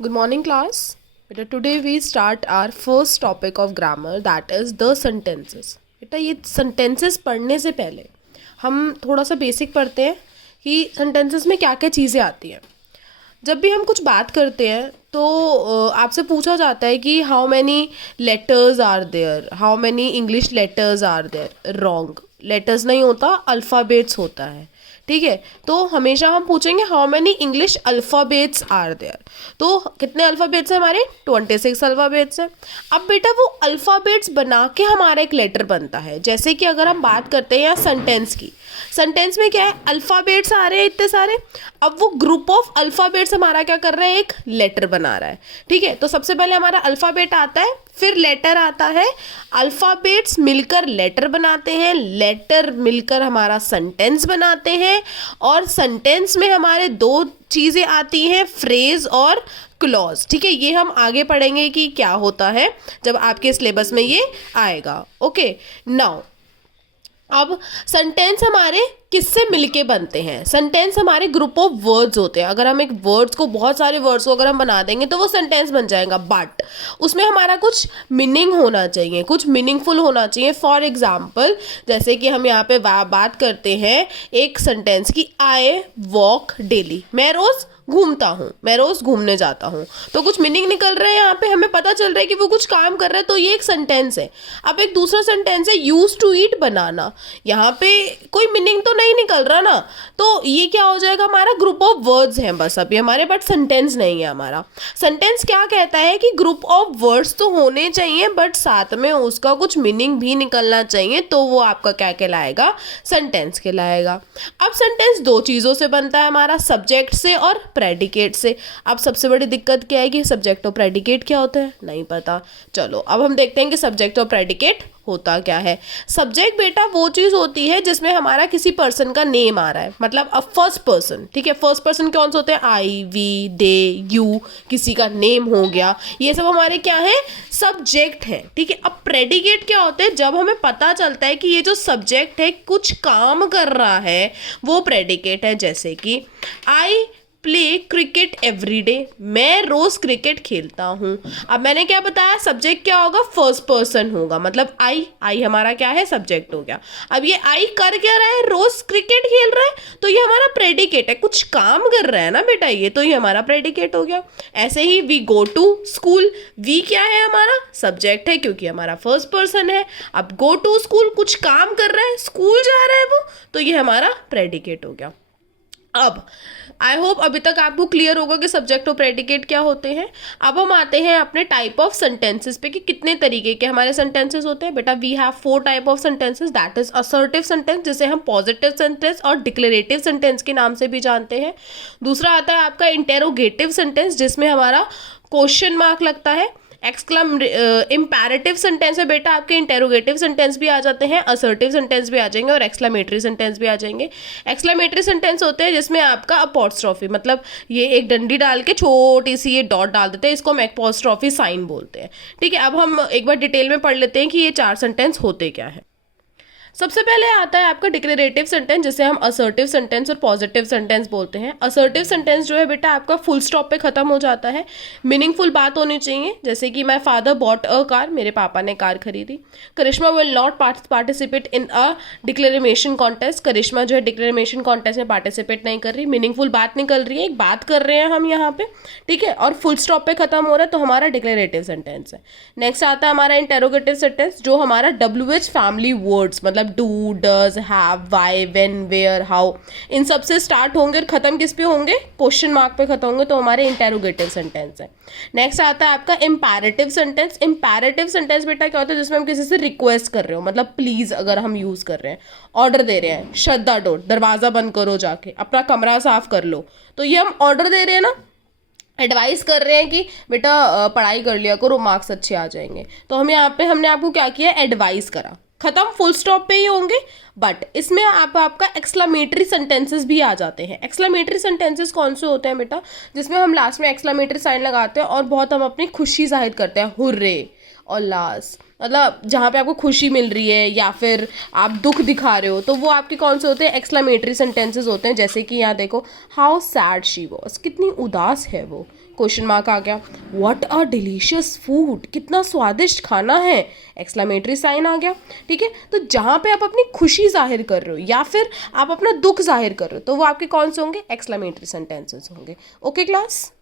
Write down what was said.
Good morning, class. बेटा today we start our first topic of grammar, that is the sentences. बेटा ये sentences पढ़ने से पहले हम थोड़ा सा बेसिक पढ़ते हैं कि sentences में क्या क्या चीज़ें आती हैं. जब भी हम कुछ बात करते हैं तो आपसे पूछा जाता है कि how many letters are there, how many English letters are there. Wrong, letters नहीं होता, अल्फ़ाबेट्स होता है. ठीक है, तो हमेशा हम पूछेंगे how many English alphabets are there. तो कितने अल्फ़ाबेट्स हैं हमारे? 26 अल्फ़ाबेट्स हैं. अब बेटा वो अल्फ़ाबेट्स बना के हमारा एक लेटर बनता है. जैसे कि अगर हम बात करते हैं यहाँ सेंटेंस की, सेंटेंस में क्या है, अल्फ़ाबेट्स आ रहे हैं इतने सारे. अब वो ग्रुप ऑफ अल्फ़ाबेट्स हमारा क्या कर रहा है, एक लेटर बना रहा है. ठीक है, तो सबसे पहले हमारा अल्फ़ाबेट आता है, फिर लेटर आता है. अल्फ़ाबेट्स मिलकर लेटर बनाते हैं, लेटर मिलकर हमारा सेंटेंस बनाते हैं, और सेंटेंस में हमारे दो चीज़ें आती हैं, फ्रेज और क्लॉज. ठीक है, ये हम आगे पढ़ेंगे कि क्या होता है जब आपके सिलेबस में ये आएगा. ओके, नाउ अब सेंटेंस हमारे किससे मिलके बनते हैं? सेंटेंस हमारे ग्रुप ऑफ वर्ड्स होते हैं. अगर हम एक वर्ड्स को, बहुत सारे वर्ड्स को अगर हम बना देंगे तो वो सेंटेंस बन जाएगा, बट उसमें हमारा कुछ मीनिंग होना चाहिए, कुछ मीनिंगफुल होना चाहिए. फॉर एग्जाम्पल, जैसे कि हम यहाँ पे बात करते हैं एक सेंटेंस की, आई वॉक डेली. मैं रोज़ घूमता हूँ, मैं रोज़ घूमने जाता हूँ. तो कुछ मीनिंग निकल रहा है यहाँ पे, हमें पता चल रहा है कि वो कुछ काम कर रहा है, तो ये एक सेंटेंस है. अब एक दूसरा सेंटेंस है यूज टू ईट बनाना. यहाँ पे कोई मीनिंग तो नहीं निकल रहा ना, तो ये क्या हो जाएगा, हमारा ग्रुप ऑफ वर्ड्स हैं बस अभी हमारे, बट सेंटेंस नहीं है हमारा. सेंटेंस क्या कहता है कि ग्रुप ऑफ वर्ड्स तो होने चाहिए, बट साथ में उसका कुछ मीनिंग भी निकलना चाहिए, तो वो आपका क्या कहलाएगा, सेंटेंस कहलाएगा. अब सेंटेंस दो चीज़ों से बनता है हमारा, सब्जेक्ट से और प्रेडिकेट से. अब सबसे बड़ी दिक्कत क्या है कि सब्जेक्ट और प्रेडिकेट क्या होता है, नहीं पता. चलो अब हम देखते हैं कि सब्जेक्ट और प्रेडिकेट होता क्या है. सब्जेक्ट बेटा वो चीज़ होती है जिसमें हमारा किसी पर्सन का नेम आ रहा है, मतलब अब फर्स्ट पर्सन. ठीक है, फर्स्ट पर्सन कौन से होते हैं, आई, वी, दे, यू, किसी का नेम हो गया, ये सब हमारे क्या है, सब्जेक्ट है. ठीक है, अब प्रेडिकेट क्या होते हैं, जब हमें पता चलता है कि ये जो सब्जेक्ट है कुछ काम कर रहा है, वो प्रेडिकेट है. जैसे कि I play cricket every day, मैं रोज क्रिकेट खेलता हूँ. अब मैंने क्या बताया, सब्जेक्ट क्या होगा, फर्स्ट पर्सन होगा, मतलब आई. आई हमारा क्या है, सब्जेक्ट हो गया. अब ये आई कर क्या रहा है, रोज क्रिकेट खेल रहा है, तो ये हमारा प्रेडिकेट है, कुछ काम कर रहा है ना बेटा, ये तो ये हमारा प्रेडिकेट हो गया. ऐसे ही we go to school, we क्या है, हमारा सब्जेक्ट है क्योंकि हमारा फर्स्ट पर्सन है. अब गो टू स्कूल, कुछ काम कर रहा है, स्कूल जा रहा है वो, तो ये हमारा प्रेडिकेट हो गया. अब आई होप अभी तक आपको क्लियर होगा कि सब्जेक्ट और प्रेडिकेट क्या होते हैं. अब हम आते हैं अपने टाइप ऑफ सेंटेंसेस पे कि कितने तरीके के हमारे सेंटेंसेस होते हैं. बेटा we have 4 type of sentences, that is assertive sentence, जिसे हम पॉजिटिव सेंटेंस और डिक्लेरेटिव सेंटेंस के नाम से भी जानते हैं. दूसरा आता है आपका इंटेरोगेटिव सेंटेंस, जिसमें हमारा क्वेश्चन मार्क लगता है. इम्पैरेटिव सेंटेंस है बेटा आपके, इंटेरोगेटिव सेंटेंस भी आ जाते हैं, असर्टिव सेंटेंस भी आ जाएंगे, और एक्सक्लेमेटरी सेंटेंस भी आ जाएंगे. एक्सक्लेमेटरी सेंटेंस होते हैं जिसमें आपका अपॉस्ट्रोफी, मतलब ये एक डंडी डाल के छोटी सी ये डॉट डाल देते हैं, इसको हम अपॉस्ट्रोफी साइन बोलते हैं. ठीक है, अब हम एक बार डिटेल में पढ़ लेते हैं कि ये 4 सेंटेंस होते क्या है. सबसे पहले आता है आपका डिक्लेरेटिव सेंटेंस, जिसे हम असर्टिव सेंटेंस और पॉजिटिव सेंटेंस बोलते हैं. असर्टिव सेंटेंस जो है बेटा आपका फुल स्टॉप पे खत्म हो जाता है, मीनिंगफुल बात होनी चाहिए. जैसे कि my father bought a car, मेरे पापा ने कार खरीदी. Karishma will not participate in a declaration contest, Karishma जो है डिक्लेरेशन कॉन्टेस्ट में पार्टिसिपेट नहीं कर रही. मीनिंगफुल बात निकल रही है, एक बात कर रहे हैं हम यहाँ पे. ठीक है, और फुल स्टॉप पे खत्म हो रहा है, तो हमारा डिक्लेरेटिव सेंटेंस है. नेक्स्ट आता है हमारा इंटेरोगेटिव सेंटेंस, जो हमारा WH फैमिली वर्ड्स, मतलब do, does, have, why, when, where, how, इन सब से स्टार्ट होंगे और खत्म किस पे होंगे, क्वेश्चन मार्क पे खत्म होंगे, तो हमारे इंटेरोगेटिव सेंटेंस है. नेक्स्ट आता है आपका इंपैरेटिव सेंटेंस. इंपैरेटिव सेंटेंस बेटा क्या होता है, जिसमें हम किसी से रिक्वेस्ट कर रहे हो, मतलब प्लीज अगर हम यूज कर रहे हैं, ऑर्डर दे रहे हैं, शट द डोर, दरवाजा बंद करो, जाके अपना कमरा साफ कर लो, तो ये हम ऑर्डर दे रहे हैं ना, एडवाइस कर रहे हैं कि बेटा पढ़ाई कर लिया करो, मार्क्स अच्छे आ जाएंगे. तो हम यहाँ पे हमने आपको क्या किया, एडवाइस करा, खत्म, फुल स्टॉप पे ही होंगे. बट इसमें आपका एक्सक्लेमेटरी सेंटेंसेस भी आ जाते हैं. एक्सक्लेमेटरी सेंटेंसेस कौन से होते हैं बेटा, जिसमें हम लास्ट में एक्सक्लेमेटरी साइन लगाते हैं और बहुत हम अपनी खुशी जाहिर करते हैं, हुर्रे और लास, मतलब जहाँ पे आपको खुशी मिल रही है या फिर आप दुख दिखा रहे हो, तो वो आपके कौन से होते हैं, एक्सक्लेमेटरी सेंटेंसेस होते हैं. जैसे कि यहाँ देखो, हाउ सैड शी वॉज, कितनी उदास है वो, क्वेश्चन मार्क आ गया। व्हाट अ डिलीशियस फूड, कितना स्वादिष्ट खाना है, एक्सक्लेमेटरी साइन आ गया। ठीक है, तो जहाँ पे आप अपनी खुशी जाहिर कर रहे हो या फिर आप अपना दुख जाहिर कर रहे हो तो वो आपके कौन से होंगे, एक्सक्लेमेटरी सेंटेंसेस होंगे। Okay class.